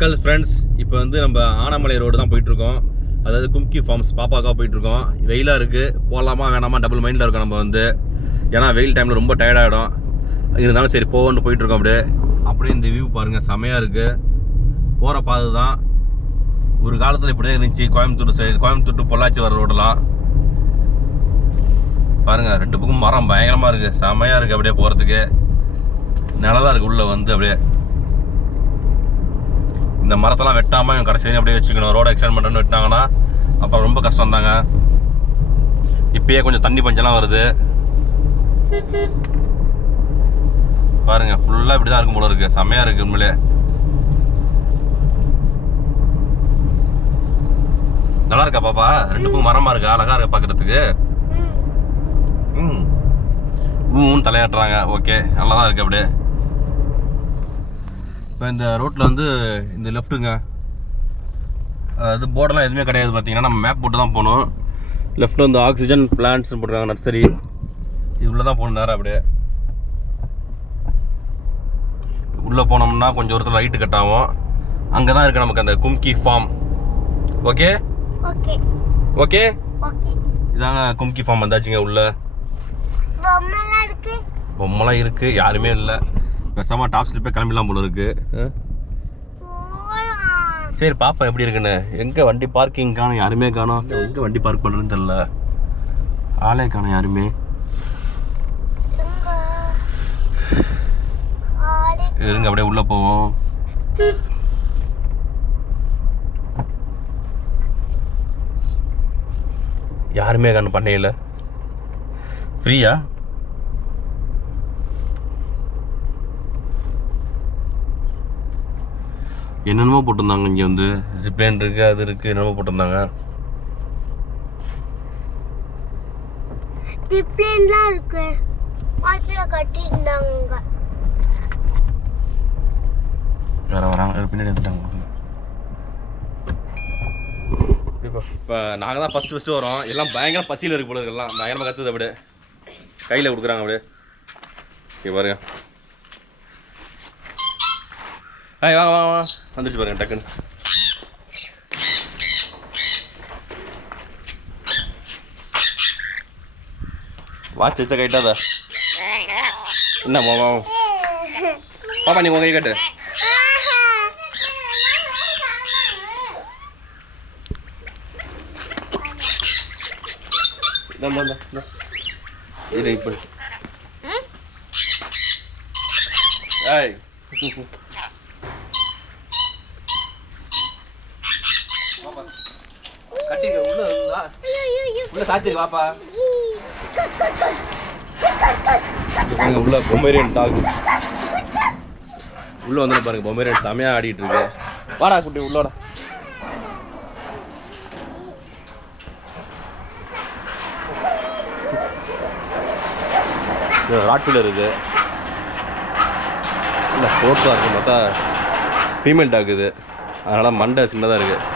மக்கள் ஃப்ரெண்ட்ஸ், இப்போ வந்து நம்ம ஆனமலை ரோடு தான் போயிட்டுருக்கோம். அதாவது கும்கி ஃபார்ம்ஸ் பாப்பாக்காக போயிட்டுருக்கோம். வெயிலாக இருக்குது, போகலாமா வேணாமா டபுள் மைண்டில் இருக்கோம் நம்ம வந்து. ஏன்னா வெயில் டைமில் ரொம்ப டயர்டாகிடும். இருந்தாலும் சரி போகணுன்னு போயிட்டுருக்கோம். அப்படியே இந்த வியூ பாருங்கள், செமையாக இருக்குது. போகிற பாதை தான் ஒரு காலத்தில் இப்படியே இருந்துச்சு. கோயம்புத்தூர் டு பொள்ளாச்சி வர ரோடெலாம் பாருங்கள், 2 பக்கம் மரம் பயங்கரமாக இருக்குது, செமையாக இருக்குது. அப்படியே போகிறதுக்கு நிலதான் இருக்குது உள்ளே வந்து. அப்படியே இந்த மரத்தெல்லாம் வெட்டாமல் கடைசி வரையும் அப்படியே வச்சுக்கணும். ரோடு எக்ஸ்டெண்ட் பண்ணுறேன்னு வெட்டினாங்கன்னா அப்புறம் ரொம்ப கஷ்டம் தாங்க. இப்பயே கொஞ்சம் தண்ணி பஞ்செல்லாம் வருது பாருங்க. ஃபுல்லாக இப்படி தான் இருக்கும் போல இருக்குது. செம்மையாக இருக்குது உண்மையிலே. நல்லா இருக்கா பாப்பா? 2 பக்கம் மரமாக இருக்கா, அழகா இருக்கா பார்க்குறதுக்கு. தலையாட்டுறாங்க. ஓகே, நல்லா தான் இருக்குது அப்படியே. இப்போ இந்த ரோட்டில் வந்து இந்த லெஃப்ட்டுங்க, அதாவது போர்டெல்லாம் எதுவுமே கிடையாது பார்த்தீங்கன்னா. நம்ம மேப் போட்டு தான் போகணும். லெஃப்ட்டில் வந்து ஆக்சிஜன் பிளான்ட்ஸ்னு போட்டுருக்காங்க, நர்சரி. இது உள்ளே தான் போகணும் நேரம். அப்படியே உள்ளே போனோம்னா கொஞ்சம் ஒருத்தர் லைட்டு கட் ஆகும். அங்கே தான் இருக்குது நமக்கு அந்த கும்கி ஃபார்ம். ஓகே ஓகே ஓகே இதாங்க கும்கி ஃபார்ம். வந்தாச்சுங்க. உள்ள பொம்மைலாம் இருக்கு, யாருமே இல்லை. பேசாம டாப் ஸ்லிப்பே கிளம்பிடலாம் போல இருக்கு. சரி பாப்பா எப்படி இருக்குன்னு. எங்க வண்டி பார்க்கிங் காணும், யாருமே காணும். எங்க வண்டி பார்க் பண்றதுன்னு தெரியல, ஆளே காணும் யாருமே. இருங்க அப்படியே உள்ள போவோம். யாருமே காணும் பண்ணையில. ஃப்ரீயா? என்னென்னமோ போட்டிருந்தாங்க இங்கே வந்து. ஜிப்லைன் இருக்குது, அது இருக்குது, என்னென்னமோ போட்டிருந்தாங்க. ஜிப்லைன்லாம் இருக்கு, வாட்ல கட்டியிருந்தாங்க. வேற வராங்க, பின்னாடி வந்துட்டாங்க. இப்போ நாங்கள் தான் ஃபஸ்ட்டு வரோம். எல்லாம் பயங்கர பசியில் இருக்கு போல இருக்கலாம். பயங்கரமாக கற்றுது. அப்படியே கையில் கொடுக்குறாங்க. அப்படியே இங்கே பாருங்க. ஹாய் வாங்க வாங்க வாங்க, வந்துச்சு பாருங்க டக்குன்னு. வாட்ச் வச்சா கைட்டாதா என்ன மாமா? பாப்பா நீ உங்க கை கட்டு. இது இப்படி ஏய் கட்டிங்க. உள்ள சாத்திரு பாப்பா. உள்ள பொமேரியன் டாக் உள்ள வந்து பாருங்க. பொமேரியன் செமையா ஆடிட்டு இருக்கு. வாடா குட்டி உள்ளோட. ராட்வீலர் இது இல்லை, ஸ்போர்ட்ஸாக இருக்குது. பார்த்தா ஃபீமேல் டாக் இது, அதனால் மண்டை சின்னதாக இருக்குது.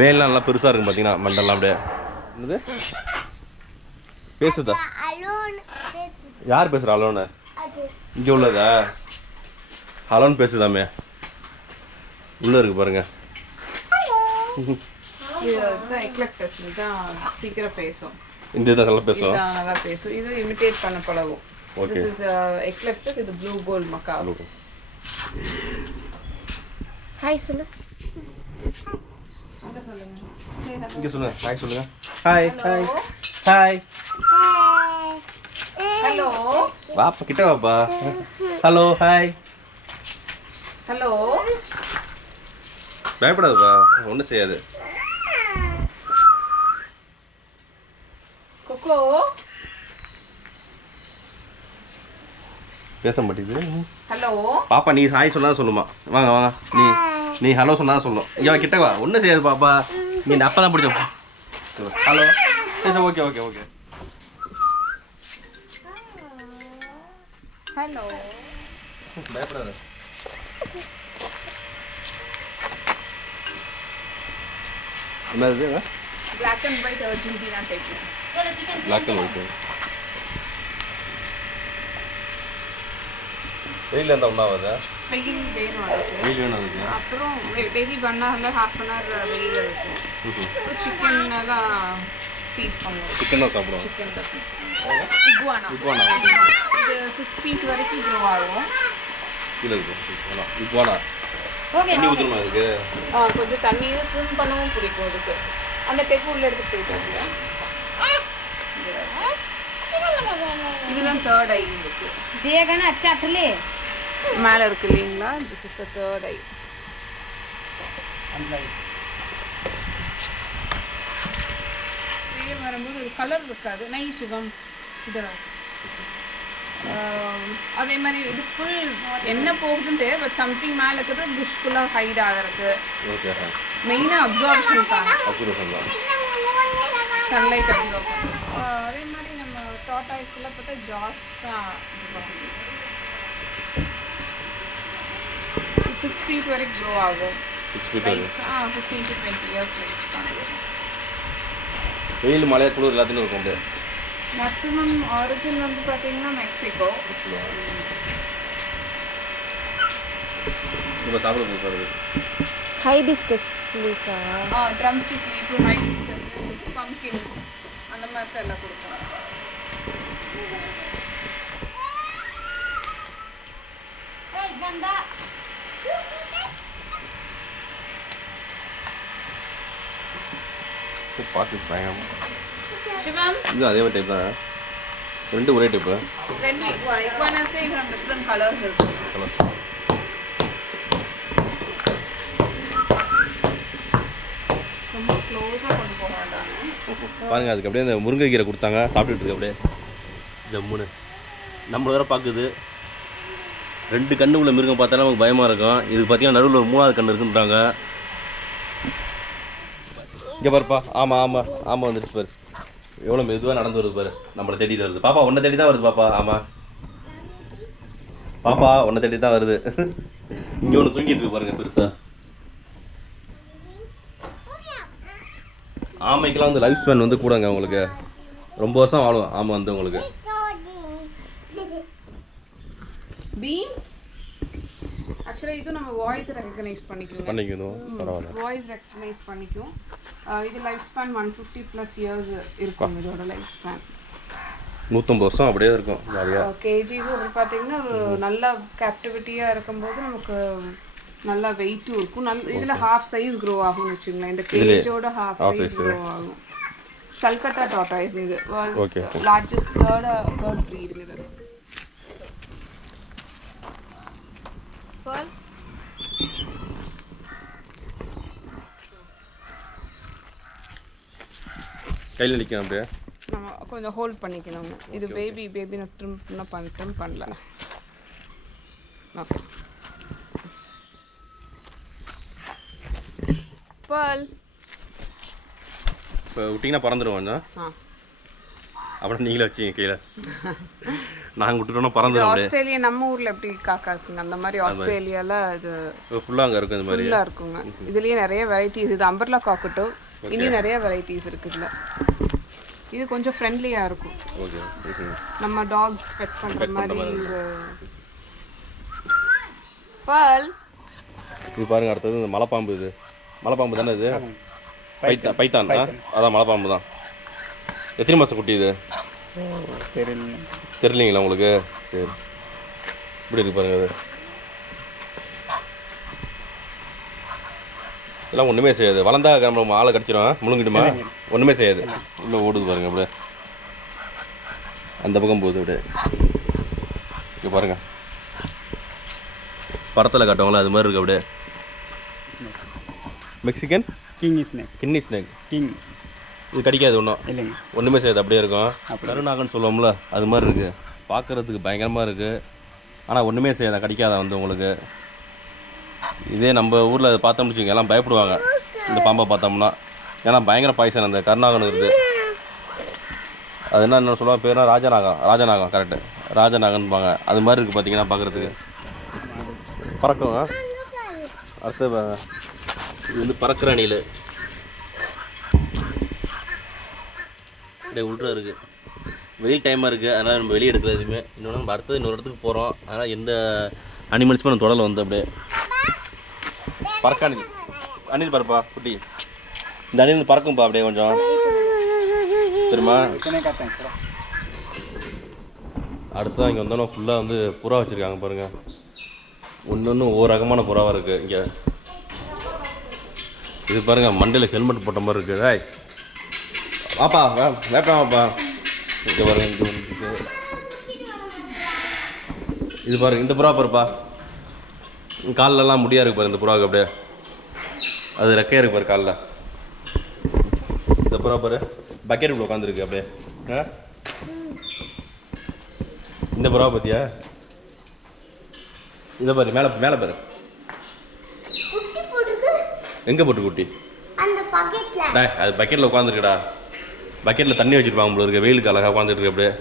மேலாம் நல்லா பெருசாக இருக்கும் பார்த்தீங்கன்னா மண்டெல்லாம். அப்படியே என்னது பேசுதா? யார் பேசுகிறா? அலோன்னு இங்கே உள்ளதா? அலோன்னு பேசுதாமே. உள்ளே இருக்கு பாருங்க. சீக்கிரம் பேசும். இந்த இதை நல்லா பேசும். நல்லா பேசும். இது இமிடேட் பண்ண பழகும். ஓகே. This is eclectus. இது blue gold macaw. ஹாய் சொல்லு. அங்க சொல்லுங்க. இங்க சொல்லுங்க. ஹாய் சொல்லுங்க. Hi hi hi. ஹலோ. வாப்பா கிட்ட வாப்பா. Hello hi. ஹலோ. பயப்படாதப்பா, ஒன்றும் செய்யாது. கொக்கோ பேச மாட்டேங்குது. ஹலோ பாப்பா நீ ஹாய் சொன்னா சொல்லுமா. வாங்க வாங்க, நீ ஹலோ சொன்னா சொல்லும். ஐயா கிட்ட வா, ஒன்றும் செய்யாது பாப்பா. நீ அப்பா தான் பிடிச்ச. ஹலோ சரி, ஓகே ஓகே ஓகே. ஹலோ. பயப்படாத. என்னது? Black and white Argentina type. Black and white. வெயிலில் இருந்தால் ஒன்றாவது வெயில் வேணும் அதுக்கு. வெயில் வேணும் அதுக்கு. அப்புறம் டெய்லி 1 hour 1/2 hour வெயில் இருக்கும். சிக்கன் எல்லாம் ஃபீட் பண்ணுவோம். சிக்கன் தான் சாப்பிடுவோம். சிக்கன் தான் இகுவானா இது 6 feet வரைக்கும் க்ரோ ஆகும். கீழே இருக்கு இகுவானா. தண்ணி ஊற்றணுமா அதுக்கு? கொஞ்சம் தண்ணியில் ஸ்விம் பண்ணவும் பிடிக்கும் அதுக்கு. அந்த டெக் உள்ள எடுத்து போயிட்டாங்க. இதெல்லாம் 3rd ஐ இருக்கு. தேகனா அச்சா அட்டலே மேலே இருக்கு இல்லைங்களா? திஸ் இஸ் த 3rd ஐ. வெளியே வரும்போது ஒரு கலர் இருக்காது. நை சிவம் இதெல்லாம் அதே மாதிரி இது ஃபுல் என்ன போகுதுன்னு தெரியாது. பட் சம்திங் மேலே இருக்குது புஷ் ஃபுல்லாக ஹைட் ஆகிறதுக்கு. Okay sir. மெயினாக அப்சார்ப்ஷன் தான். அப்சர்வேஷன் தான். சன்லைட் அப்சார்ப் பண்ணும். அதே மாதிரி நம்ம டாட்டாய்ஸ்க்குலாம் பார்த்தா ஜாஸ் தான் இது பண்ணுது. 6 feet வரைக்கும் க்ரோ ஆகும். 6 feet வரைக்கும். 15 to 20 years வரைக்கும். வெயில் மழை குளிர் எல்லாத்தையும் இருக்கும் அப்படியே. மேக்ஸிமம் ஆரிஜின் வந்து பார்த்தீங்கன்னா மெக்சிகோ. இப்போ சாப்பிட போகிறது ஹைபிஸ்கஸ் லீஃபா drumstick leaf, hibiscus, pumpkin அந்த மாதிரி தான் எல்லாம் கொடுப்போம். பார்த்து பயங்கரம். சிவம் இது அதே மாதிரி டைப் தான். ரெண்டு ஒரே டைப்பு. ரெண்டு இக்வானாஸே இதில் டிஃப்ரெண்ட் கலர்ஸ் இருக்கும். கலர்ஸ் ரொம்ப க்ளோஸாக கொண்டு போக வேண்டாம். பாருங்க. அதுக்கு அப்படியே அந்த முருங்கைக்கீரை கொடுத்தாங்க, சாப்பிட்டுட்டு இருக்கு அப்படியே ஜம்முன்னு. நம்மள வேற பார்க்குது. 2 கண்ணு உள்ள மிருகம் பார்த்தாலும் நமக்கு பயமாக இருக்கும். இது பார்த்தீங்கன்னா நடுவில் ஒரு 3வது கண்ணு இருக்குன்றாங்க. இங்கே பாருப்பா. ஆமாம் வந்துடுச்சு பாரு. எவ்வளோ மெதுவாக நடந்து வருது பாரு. நம்மளை தேடிட்டு வருது. பாப்பா உன்னை தேடி தான் வருது. பாப்பா உன்னை தேடி தான் வருது. இங்கே ஒன்று தூங்கிட்டு இருக்கு பாருங்க பெருசா. ஆமைக்கெல்லாம் வந்து லைஃப் ஸ்பேன் வந்து கூடங்க உங்களுக்கு. ரொம்ப வருஷம் வாழும் ஆமாம் வந்து உங்களுக்கு. பீம் ஆக்சுவலாக இது நம்ம வாய்ஸ் ரெகக்னைஸ் பண்ணிக்கணும். பரவாயில்ல. வாய்ஸ் ரெகக்னைஸ் பண்ணிக்கும். இது லைஃப் ஸ்பேன் 150+ years இருக்கும். இதோட லைஃப் ஸ்பேன் 150 வருஷம் அப்படியே இருக்கும். நிறையா கேஜிஸ் பார்த்தீங்கன்னா ஒரு நல்ல கேப்டிவிட்டியாக இருக்கும்போது நமக்கு நல்ல வெயிட்டும் இருக்கும். இதில் ஹாஃப் சைஸ் க்ரோ ஆகும்னு வச்சுங்களேன். இந்த கேஜோட ஹாஃப் சைஸ் க்ரோ ஆகும். சல்கட்டா டாட்டாய்ஸ் இது லார்ஜஸ்ட் 3rd breed இது. கையில் நிற்கும் அப்படியே. நம்ம கொஞ்சம் ஹோல்ட் பண்ணிக்கணும். இது பேபி நான் ட்ரிம் பண்ணல. ஓகே பால் இப்போ விட்டிங்கன்னா பறந்துடுவோம். அப்புறம் நீங்களே வச்சிங்க கீழே. நாங்கள் விட்டுட்டோம்னா பறந்துடும். ஆஸ்திரேலியா நம்ம ஊரில் எப்படி காக்கா இருக்குங்க அந்த மாதிரி ஆஸ்திரேலியாவில் இது ஃபுல்லாக அங்கே இருக்கும். இந்த மாதிரி ஃபுல்லாக இருக்குங்க. இதுலேயே நிறைய வெரைட்டிஸ். இது அம்பர்லா காக்கட்டோ. இன்னும் நிறைய வெரைட்டிஸ் இருக்குதுல. இது கொஞ்சம் ஃப்ரெண்ட்லியாக இருக்கும். ஓகே. நம்ம டாக்ஸ் பெட் பண்ணுற மாதிரி இது. பால் இது பாருங்க. அடுத்தது இந்த மலைப்பாம்பு. இது மலைப்பாம்பு தானே? இது பைத்தான். அதான் மலைப்பாம்பு தான். எத்தனை மாதம் குட்டி இது? தெரியலீங்களா உங்களுக்கு? சரி. இப்படி இருக்கு பாருங்க. அது எல்லாம் ஒன்றுமே செய்யாது. வளர்ந்தா நம்ம ஆளை கடிச்சிடும், முழுங்கிடுமா? ஒன்றுமே செய்யாது. இல்லை ஓடுது பாருங்க அப்படியே. அந்த பக்கம் போகுது அப்படியே. இங்கே பாருங்க. படத்தில் காட்டுவாங்களா அது மாதிரி இருக்கு அப்படியே. Mexican Kinni snake. இது கடிக்காது ஒன்றும் இல்லைங்க. ஒன்றுமே செய்யாது அப்படியே இருக்கும். கருநாகன்னு சொல்லுவோம்ல அது மாதிரி இருக்குது. பார்க்குறதுக்கு பயங்கரமாக இருக்குது. ஆனால் ஒன்றுமே செய்யாத கடிக்காத வந்து உங்களுக்கு. இதே நம்ம ஊரில் அதை பார்த்தோம்னு வச்சுக்கோங்க எல்லாம் பயப்படுவாங்க இந்த பாம்பை பார்த்தோம்னா. ஏன்னா பயங்கர பாய்சன் அந்த கருநாகன் இருக்குது. அது என்ன சொல்லுவாங்க பேர்னா ராஜநாகம் கரெக்டு. ராஜநாகன்பாங்க. அது மாதிரி இருக்குது பார்த்தீங்கன்னா பார்க்குறதுக்கு. பறக்கும். அடுத்து இது வந்து பறக்கிற அணில். இப்படியே உள்ற இருக்குது. வெயில் டைமாக இருக்குது, அதனால் நம்ம வெளியே எடுக்கல எதுவுமே. இன்னொன்று நம்ம அடுத்தது இன்னொரு இடத்துக்கு போகிறோம், அதனால் எந்த அனிமல்ஸுமே நம்ம தொடலை வந்து அப்படியே பறக்க அணில் பறப்பா குட்டி. இந்த அணில் பறக்கும்பா அப்படியே கொஞ்சம் தெரியுமா. அடுத்ததான் இங்கே வந்தோன்னா ஃபுல்லாக வந்து புறா வச்சுருக்காங்க பாருங்கள். ஒன்று ஒவ்வொரு ரகமான புறாவாக இருக்குது இங்கே. இது பாருங்கள் மண்டையில் ஹெல்மெட் போட்ட மாதிரி இருக்குது. ராய் வாப்பா வேப்பாப்பா. இங்கே பாருங்க இது பாருங்க இந்த புறா பாருப்பா. கால்லலாம் முடியா இருக்கு பாரு இந்த புறாவுக்கு அப்படியே. அது ரெக்கையாக இருக்கு பாரு காலில். இந்த புறா பாரு பக்கெட் உள்ள உட்காந்துருக்கு அப்படியே. இந்த புறா பார்த்தியா? இதை பாரு மேலே மேலே பாரு. எங்கே போட்டு குட்டி? அது பக்கெட்டில் உட்காந்துருக்குடா. பக்கெட்டில் தண்ணி வச்சுருப்பாங்க போல இருக்கு. வெயிலுக்கு அழகாக உட்காந்துட்டு இருக்கு அப்படியே.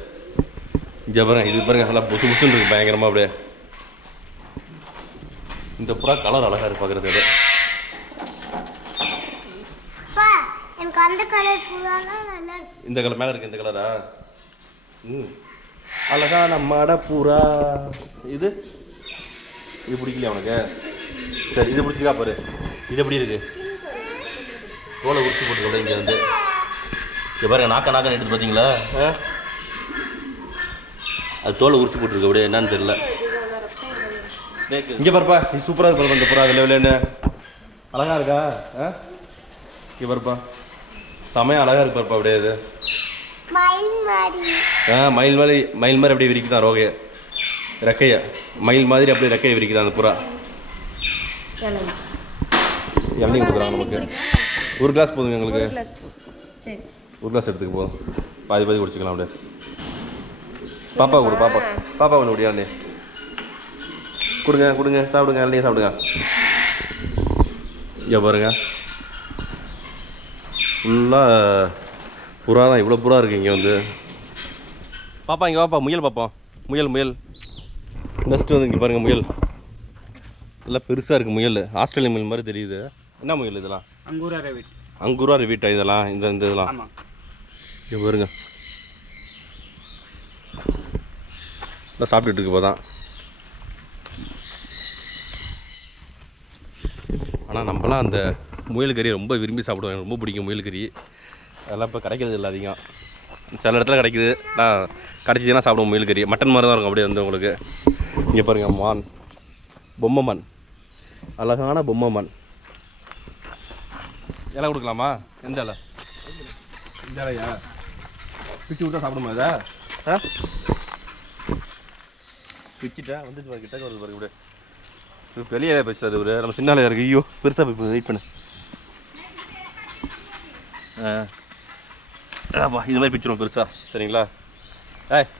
இங்கே பாருங்க இது பாருங்க நல்லா புசு புசுன்னு இருக்கு பயங்கரமாக அப்படியே. இந்த புறா கலர் அழகாக இருக்கு பார்க்குறதுக்கு. இந்த கலர் மேலே இருக்கு. இந்த கலரா? அழகா நம்மட புறா. இது இது பிடிக்கலையா உனக்கு? சரி இது பிடிச்சிக்கா பாரு. இது எப்படி இருக்கு? தோலை உரிச்சு போட்டுக்கல இங்கே வந்து. இங்கே பாருங்க நாக்க எடுத்து பார்த்தீங்களா? அது தோலை உரிச்சு போட்டுருக்கு அப்படியே. என்னன்னு தெரியல. இங்கே பாருப்பா இது சூப்பராக இருக்கு இந்த புறா. அதில் விளையாண்டு அழகா இருக்கா? இங்கே பாருப்பா செமையாக அழகாக இருக்கு பாருப்பா அப்படியே. இது மயில் மாதிரி அப்படியே விரிக்குதான் ரோகைய ரெக்கைய. மயில் மாதிரி அப்படியே ரெக்கையை விரிக்குதான் அந்த புறா. இளநீ கொடுக்குறாங்க நமக்கு. ஒரு கிளாஸ் போதுங்க எங்களுக்கு. ஒரு கிளாஸ் எடுத்துக்க போதும். பாதி குடிச்சிக்கலாம் அப்படியே. பாப்பா கொடு பாப்பா ஒன்று குடி இளநீ கொடுங்க சாப்பிடுங்க. இளநீ சாப்பிடுங்க. இங்கே பாருங்க ஃபுல்லாக புறா தான். இவ்வளோ புறா இருக்குது இங்கே வந்து. பாப்பா இங்கே வாப்பா. முயல் பார்ப்போம். முயல் நெக்ஸ்ட்டு வந்து இங்கே பாருங்கள் முயல். நல்லா பெருசாக இருக்குது முயல். ஆஸ்திரேலியா முயல் மாதிரி தெரியுது. என்ன முயல் இதெல்லாம்? அங்கூரா ரெவிட்டா இதெல்லாம்? இந்த இதெல்லாம் இங்கே பாருங்க நல்லா சாப்பிட்டுட்டு இருக்கு இப்போ தான். ஆனால் நம்மளாம் அந்த முயல் கறி ரொம்ப விரும்பி சாப்பிடுவோம். எனக்கு ரொம்ப பிடிக்கும் முயல் கறி. அதெல்லாம் இப்போ கிடைக்கிறது இல்லை அதிகம். சில இடத்துல கிடைக்குது. நான் கிடச்சிச்சின்னா சாப்பிடுவோம் முயல் கறி. மட்டன் மாதிரி தான் இருக்கும் அப்படியே வந்து உங்களுக்கு. இங்கே பாருங்கள் மான், பொம்மை மான், அழகான பொம்மை மான். இலை கொடுக்கலாமா? எந்த இலை? இந்த இலையா? பிச்சு விட்டா சாப்பிடுமா இதை? பிச்சுட்டா வந்துட்டு பாரு. கிட்டக்க வருது பாருங்க இப்படியே. இது பெரிய இலையை பிடிச்சாது ஒரு. நம்ம சின்ன இலையா இருக்குது. ஐயோ பெருசாக போய் வெயிட் பண்ணு. ஆப்பா இது மாதிரி பிச்சிடும் பெருசா. சரிங்களா?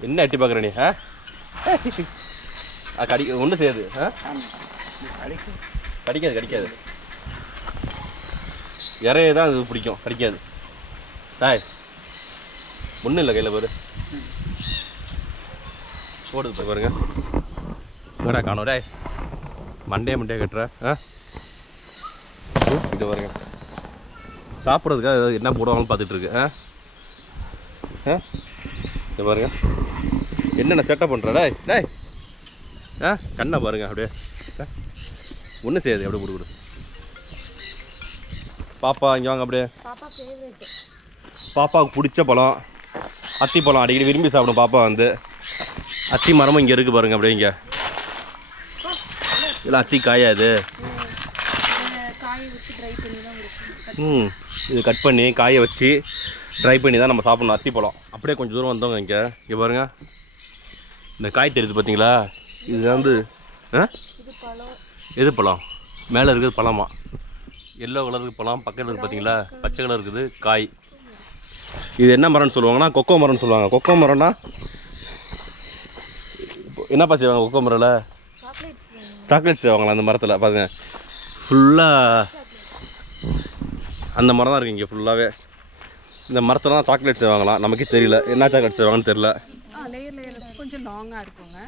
என்ன எட்டி பார்க்குற நீ? ஒன்றும் செய்யாது. கடிக்காது. இறையே தான் இது பிடிக்கும். கடிக்காது. ஒன்றும் இல்லை கையில் பாரு. போடுது பாருங்க. வேடா காணும். மண்டே கட்டுற. இது பாருங்க சாப்பிட்றதுக்காக என்ன போடுவாங்கன்னு பார்த்துட்டு இருக்கு. இது பாருங்க என்னென்ன செட்டப் பண்ணுறா. கண்ணை பாருங்க அப்படியே. ஒன்றும் செய்யாது. அப்படியே போடு. பாப்பா இங்கே வாங்க அப்படியே. பாப்பாவுக்கு பிடிச்ச பழம் அத்தி பழம். அடிக்கடி விரும்பி சாப்பிடும் பாப்பா வந்து. அத்தி மரமும் இங்கே இருக்குது பாருங்க அப்படியே. இங்கே இதெல்லாம் அத்தி காயாது. இது கட் பண்ணி காய வச்சு ட்ரை பண்ணி தான் நம்ம சாப்பிட்ணும் அத்தி பழம். அப்படியே கொஞ்சம் தூரம் வந்தவங்க இங்கே பாருங்க இந்த காய் தெரியுது பார்த்தீங்களா? இது வந்து எது பழம்? மேலே இருக்குது பழமா. எல்லோ கலருக்கு பழம். பக்கத்தில் இருக்குது பார்த்தீங்களா? பச்சை கலர் இருக்குது காய். இது என்ன மரம்னு சொல்லுவாங்கன்னா கொக்கோ மரம்னு சொல்லுவாங்க. கொக்கோ மரம்னா என்னப்பா செய்வாங்க கொக்கோ மரத்தில்? சாக்லேட் செய்வாங்களா அந்த மரத்தில்? பாருங்க ஃபுல்லாக அந்த மரம் தான் இருக்குது இங்கே ஃபுல்லாகவே. இந்த மரத்தில் தான் சாக்லேட் செய்வாங்களாம். நமக்கே தெரியல என்ன சாக்லேட் செய்வாங்கன்னு தெரியல. கொஞ்சம் லாங்காக இருக்குங்க.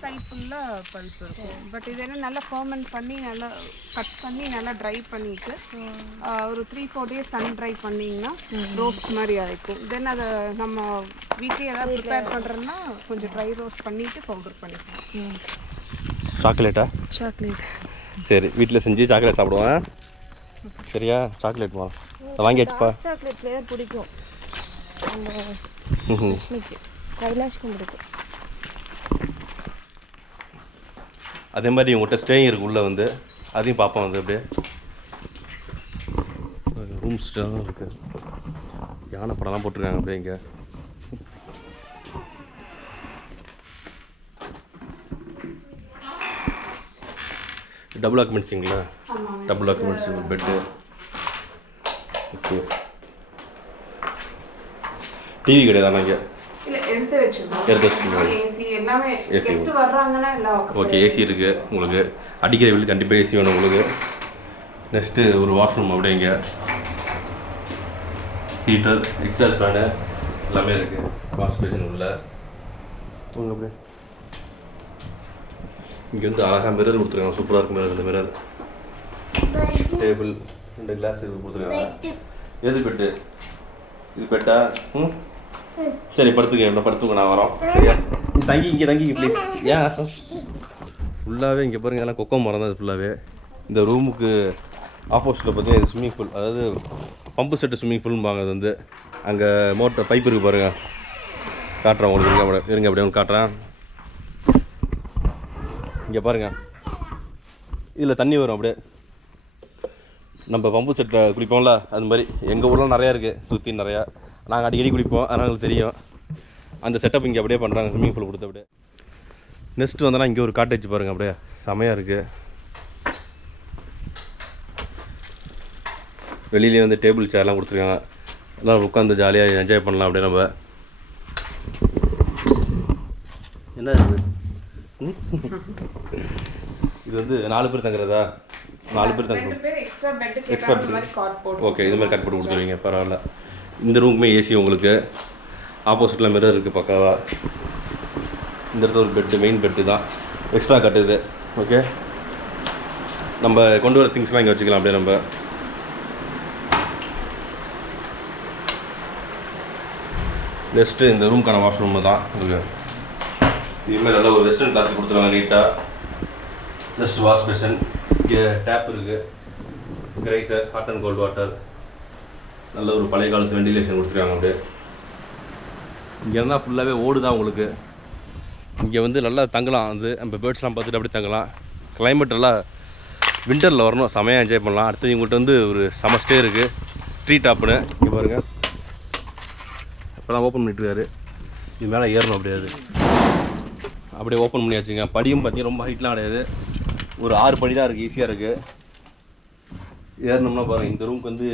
சைட் ஃபுல்லாக பல்ப் இருக்கும். பட் இது என்ன நல்லா ஃபர்மெண்ட் பண்ணி நல்லா கட் பண்ணி நல்லா ட்ரை பண்ணிட்டு ஒரு 3-4 டேஸ் சன் ட்ரை பண்ணிங்கன்னா ரோஸ்ட் மாதிரி ஆகிக்கும். தென் அதை நம்ம வீட்லேயே ஏதாவது ப்ரிப்பேர் பண்ணுறோன்னா கொஞ்சம் ட்ரை ரோஸ்ட் பண்ணிவிட்டு பவுடர் பண்ணிக்கலாம். சாக்லேட்டா? சாக்லேட். சரி, வீட்டில் செஞ்சு சாக்லேட் சாப்பிடுவேன். சரியா? சாக்லேட் வாங்கி வச்சுப்பா. சாக்லேட் ஃப்ளேவர் பிடிக்கும் அந்த கிருஷ்ணிக்கு, கைலாஷ்க்கும் பிடிக்கும். அதே மாதிரி உங்கள்கிட்ட ஸ்டேயிங் இருக்குது உள்ளே வந்து, அதையும் பார்ப்போம் வந்து அப்படியே. ரூம் ஸ்டேயும் இருக்குது, யானை படம்லாம் போட்டிருக்காங்க அப்படியே இங்கே. டபுள் ஆக்குமெண்ட்ஸுங்களா? டபுள் ஆக்குமெண்ட்ஸ் பெட்டு. ஓகே, டிவி கிடையாது இங்கே? எடுத்து வச்சுருக்கோம். ஏசி எல்லாமே, ஏசி கெஸ்ட் வர்றாங்கன்னா எல்லாம் ஓகே. ஏசி இருக்குது உங்களுக்கு, அடிக்கிற வீடு கண்டிப்பாக ஏசி வேணும் உங்களுக்கு. நெக்ஸ்ட்டு ஒரு வாஷ்ரூம் அப்படியே இங்கே, ஹீட்டர், எக்ஸாஸ்ட் ஃபேனு எல்லாமே இருக்குது. வாஷ் பேசின் உள்ள உங்க அப்படியே. இங்கே வந்து அழகாக மிரர் கொடுத்துருக்காங்க, சூப்பராக இருக்கும் மிரர். இந்த மிரர், டேபிள், 2 கிளாஸ் கொடுத்துருக்காங்க. எது பெட்டு? இது பெட்டா? ம், சரி படுத்துக்க, என்ன படுத்துக்க, நான் வரோம். சரியா? தங்கி இங்கே தங்கி ப்ளீஸ். ஏன் ஃபுல்லாகவே இங்கே பாருங்கள், எல்லாம் கொக்கோ மரம் தான் இது ஃபுல்லாகவே. இந்த ரூமுக்கு ஆப்போசிட்டில் பார்த்தீங்கன்னா ஸ்விம்மிங் பூல், அதாவது பம்பு செட்டு ஸ்விம்மிங் பூல்னு அது வந்து. அங்கே மோட்டர் பைப் இருக்குது பாருங்கள், காட்டுறேன் உங்களுக்கு. இருங்க அப்படியே உங்களுக்கு காட்டுறேன். இங்கே பாருங்கள், இதில் தண்ணி வரும் அப்படியே. நம்ம பம்பு செட்டில் குளிப்போம்ல அது மாதிரி. எங்கள் ஊரில் நிறையா இருக்குது, சுற்றி நிறையா. நாங்கள் அடிக்கடி குளிப்போம், அதனால் எங்களுக்கு தெரியும். அந்த செட்டப் இங்கே அப்படியே பண்ணுறாங்க, ஸ்விம்மிங் பூல் கொடுத்து அப்படியே. நெக்ஸ்ட்டு வந்தோன்னா இங்கே ஒரு காட்டேஜ் பாருங்கள், அப்படியே செமையாக இருக்குது. வெளியிலே வந்து டேபிள் சேர்லாம் கொடுத்துருக்காங்க, எல்லாம் உட்காந்து ஜாலியாக என்ஜாய் பண்ணலாம் அப்படியே. நம்ம என்ன இது வந்து 4 பேர் தங்குறதா? 4 பேர் தங்குறோம். எக்ஸ்ட்ரா ஓகே, இது மாதிரி கட் போட்டு கொடுத்துருவீங்க, பரவாயில்ல. இந்த ரூமுமே ஏசி உங்களுக்கு. ஆப்போசிட்டில் மிரர் இருக்குது பக்காவா. இந்த இடத்துல ஒரு பெட்டு, மெயின் பெட்டு தான், எக்ஸ்ட்ரா கட்டுது. ஓகே, நம்ம கொண்டு வர திங்ஸ்லாம் இங்கே வச்சுக்கலாம் அப்படியே. நம்ம நெக்ஸ்ட்டு இந்த ரூமுக்கான வாஷ்ரூம் தான் உங்களுக்கு. இதுமாதிரி நல்லா ஒரு வெஸ்டர்ன் கிளாஸுக்கு கொடுத்துருவாங்க நீட்டாக. ஜஸ்ட் வாஷ் பேஷன், இங்கே டேப் இருக்குது, கிரைசர், ஹாட் அண்ட் கோல்டு வாட்டர், நல்ல ஒரு பழைய காலத்து வெண்டிலேஷன் கொடுத்துருக்காங்க அப்படியே. இங்கே இருந்தால் ஃபுல்லாகவே ஓடு தான் உங்களுக்கு. இங்கே வந்து நல்லா தங்கலாம், வந்து நம்ம பேர்ட்ஸ்லாம் பார்த்துட்டு அப்படியே தங்கலாம். கிளைமேட் நல்லா விண்டரில் வரணும், செமையாக என்ஜாய் பண்ணலாம். அடுத்து இவங்கள்ட்ட வந்து ஒரு செம ஸ்டே இருக்குது, ட்ரீ டாப்னு. இங்கே பாருங்கள், இப்போ தான் ஓப்பன் பண்ணிட்டுருக்காரு. இது மேலே ஏறணும் அப்படியாது, அப்படியே ஓப்பன் பண்ணி வச்சுங்க. படியும் பார்த்தீங்கன்னா ரொம்ப ஹைட்லாம் கிடையாது, ஒரு 6 படி தான் இருக்குது, ஈஸியாக இருக்குது. ஏறணும்னா பாருங்கள். இந்த ரூமுக்கு வந்து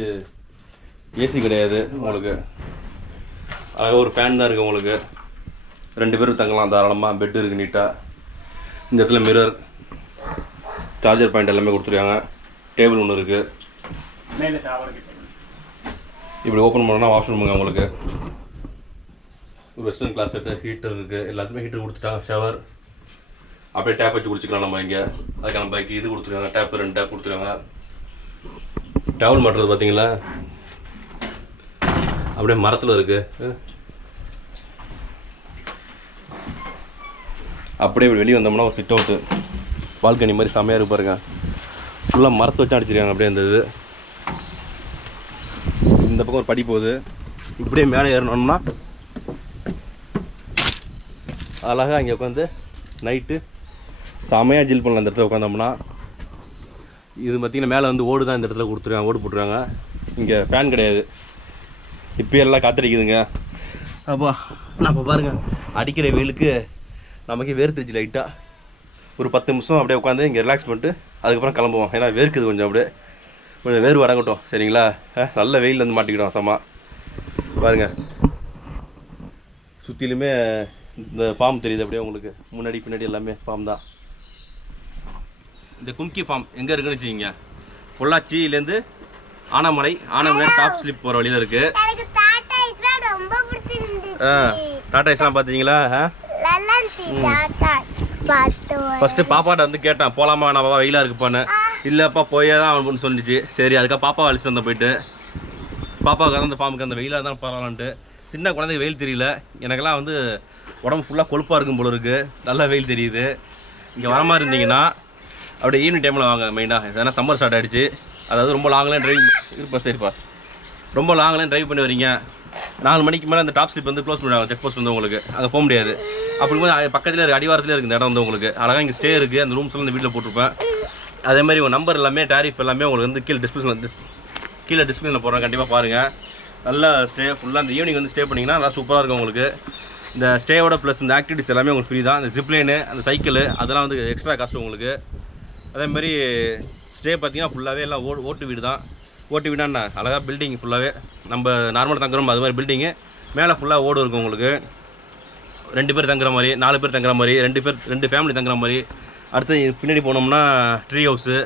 ஏசி கிடையாது உங்களுக்கு, அழகாக ஒரு ஃபேன் தான் இருக்குது உங்களுக்கு. 2 பேர் தங்கலாம் தாராளமாக. பெட்டு இருக்குது நீட்டாக. இந்த இடத்துல மிரர், சார்ஜர் பாயிண்ட் எல்லாமே கொடுத்துருக்காங்க. டேபிள் ஒன்று இருக்குது. இப்படி ஓப்பன் பண்ணோன்னா வாஷ்ரூமுங்க உங்களுக்கு. ஒரு வெஸ்டர்ன் கிளாஸ் செட்டு, ஹீட்டர் இருக்குது, எல்லாத்துமே ஹீட்டர் கொடுத்துட்டாங்க. ஷவர், அப்படியே டேப் வச்சு குடிச்சிக்கலாம் நம்ம இங்கே. அதுக்கான பைக்கு இது கொடுத்துருக்காங்க, டேப்பு 2 டேப் கொடுத்துருக்காங்க. டவல் மாட்டுறது பார்த்தீங்களா, அப்படியே மரத்தில் இருக்குது. அப்படியே வெளியே வந்தோம்னா ஒரு சிட் அவுட்டு, பால்கனி மாதிரி செம்மையாக இருக்கு பாருங்க. ஃபுல்லாக மரத்தை வச்சு அடிச்சிருக்காங்க அப்படியே. அந்த இது இந்த பக்கம் ஒரு படி போகுது, இப்படியே மேலே ஏறணும்னா அழகாக இங்கே உட்காந்து நைட்டு செமையாக ஜில் பண்ணலாம். இந்த இடத்துல உட்காந்தோம்னா இது பார்த்திங்கன்னா மேலே வந்து ஓடு தான் இந்த இடத்துல கொடுத்துருக்காங்க, ஓடு போட்டுருக்காங்க. இங்கே ஃபேன் கிடையாது, இப்போ எல்லாம் காத்தடிக்குதுங்க. அப்போ நம்ம பாருங்கள், அடிக்கிற வெயிலுக்கு நமக்கு வேர்த்துருச்சு லைட்டாக. ஒரு 10 நிமிஷம் அப்படியே உட்காந்து இங்கே ரிலாக்ஸ் பண்ணிட்டு அதுக்கப்புறம் கிளம்புவோம். ஏன்னா வேர்க்குது கொஞ்சம், அப்படியே கொஞ்சம் வேர்வு அடங்கட்டும். சரிங்களா? நல்ல வெயில் வந்து மாட்டிக்கிட்டோம் சமா. பாருங்கள், சுற்றிலுமே இந்த ஃபார்ம் தெரியுது அப்படியே உங்களுக்கு. முன்னாடி பின்னாடி எல்லாமே ஃபார்ம் தான். இந்த கும்கி ஃபார்ம் எங்கே இருக்குன்னு வச்சுக்கிங்க, பொள்ளாச்சியிலேருந்து ஆனமலை டாப் ஸ்லிப் போகிற வழியில் இருக்குது. டாடா ஐஸ்லாம் பார்த்தீங்களா? ஃபஸ்ட்டு பாப்பாட்ட வந்து கேட்டேன் போகலாமா நான் பாப்பா வெயிலாக இருக்குப்பான்னு. இல்லைப்பா போயே தான் அவனுக்கு சொல்லிச்சு. சரி அதுக்காக பாப்பா அழைச்சிட்டு வந்தேன். போயிட்டு பாப்பாவுக்கு அந்த ஃபார்முக்கு அந்த வெயிலாக தான் பரவாயில்லன்ட்டு. சின்ன குழந்தைக்கு வெயில் தெரியல, எனக்கெல்லாம் வந்து உடம்பு ஃபுல்லாக கொழுப்பாக இருக்கும் போல இருக்குது. நல்லா வெயில் தெரியுது. இங்கே வர மாதிரி இருந்தீங்கன்னா அப்படியே ஈவினிங் டைமில் வாங்க. மெயினாக ஏன்னா சம்மர் ஸ்டார்ட் ஆகிடுச்சு. அதாவது ரொம்ப லாங்லாம் ட்ரைவ் இருப்பா. சரிப்பா, ரொம்ப லாங்லாம் ட்ரைவ் பண்ணி வரீங்க. 4 மணிக்கு மேலே அந்த டாப் ஸ்லிப் வந்து க்ளோஸ் பண்ணிடுவாங்க. செக் போஸ்ட் வந்து உங்களுக்கு அங்கே போக முடியாது. அப்படிங்கும்போது பக்கத்தில் இருக்க அடிவாரத்தில் இருக்குது இந்த இடம் வந்து உங்களுக்கு அழகாக இங்கே ஸ்டே இருக்குது. அந்த ரூம்ஸ்லாம் இந்த வீட்டில் போட்டிருப்பேன். அதே மாதிரி உங்கள் நம்பர் எல்லாமே டாரிஃப் எல்லாமே உங்களுக்கு வந்து கீழே டிஸ்பிளேல போடுறேன். கண்டிப்பாக பாருங்கள். நல்லா ஸ்டே ஃபுல்லாக அந்த ஈவினிங் வந்து ஸ்டே பண்ணிங்கன்னா நல்லா சூப்பராக இருக்கும் உங்களுக்கு. இந்த ஸ்டேவோட ப்ளஸ் இந்த ஆக்டிவிட்டிஸ் எல்லாமே உங்களுக்கு ஃப்ரீ தான். இந்த ஜிப்லைனு அந்த சைக்கிள் அதெல்லாம் வந்து எக்ஸ்ட்ரா காஸ்ட் உங்களுக்கு. அதேமாதிரி ஸ்டே பார்த்தீங்கன்னா ஃபுல்லாகவே எல்லாம் ஓட்டு வீடு தான். ஓட்டு வீடாண்ணா அழகாக பில்டிங் ஃபுல்லாகவே நம்ம நார்மலாக தங்குறோம் அது மாதிரி பில்டிங்கு. மேலே ஃபுல்லாக ஓடு இருக்கும் உங்களுக்கு. 2 பேர் தங்குற மாதிரி, 4 பேர் தங்குற மாதிரி, 2 ஃபேமிலி தங்குற மாதிரி. அடுத்து பின்னாடி போனோம்னா ட்ரீ ஹவுஸு,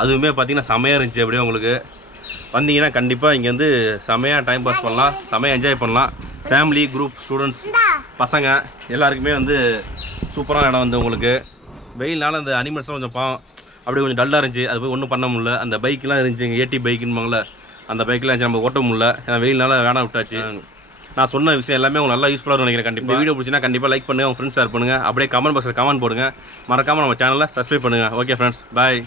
அதுவுமே பார்த்திங்கன்னா செமையாக இருந்துச்சு. அப்படியே உங்களுக்கு வந்தீங்கன்னா கண்டிப்பாக இங்கே வந்து செமையாக டைம் பாஸ் பண்ணலாம், செமையாக என்ஜாய் பண்ணலாம். ஃபேமிலி குரூப் ஸ்டூடெண்ட்ஸ் பசங்க எல்லாருக்குமே வந்து சூப்பரான இடம் வந்து உங்களுக்கு. வெயில்னால அந்த அனிமல்ஸ்லாம் கொஞ்சம் பாவம் அப்படியே கொஞ்சம் டல்லாக இருந்துச்சு. அது போய் ஒன்றும் பண்ண முடியல. அந்த பைக்கெலாம் இருந்துச்சு இங்கே ஏடி பைக்குன்னுவாங்களே அந்த பைக்கெலாம் இருந்துச்சு. நம்ம ஓட்ட முடியல ஏன்னா வெயில்னால வேணாம் விட்டாச்சு. நான் சொன்ன விஷயம் எல்லாமே உங்களுக்கு நல்லா யூஸ்ஃபுல்லாக நினைக்கிறேன். கண்டிப்பாக வீடியோ பிடிச்சினா கண்டிப்பாக லைக் பண்ணுங்கள், உங்கள் ஃப்ரெண்ட்ஸ் ஷேர் பண்ணுங்கள். அப்படியே கமெண்ட் பாக்ஸில் கமெண்ட் போடுங்க. மறக்காமல் நம்ம சேனலை சப்ஸ்கிரைப் பண்ணுங்கள். ஓகே ஃப்ரெண்ட்ஸ், பாய்.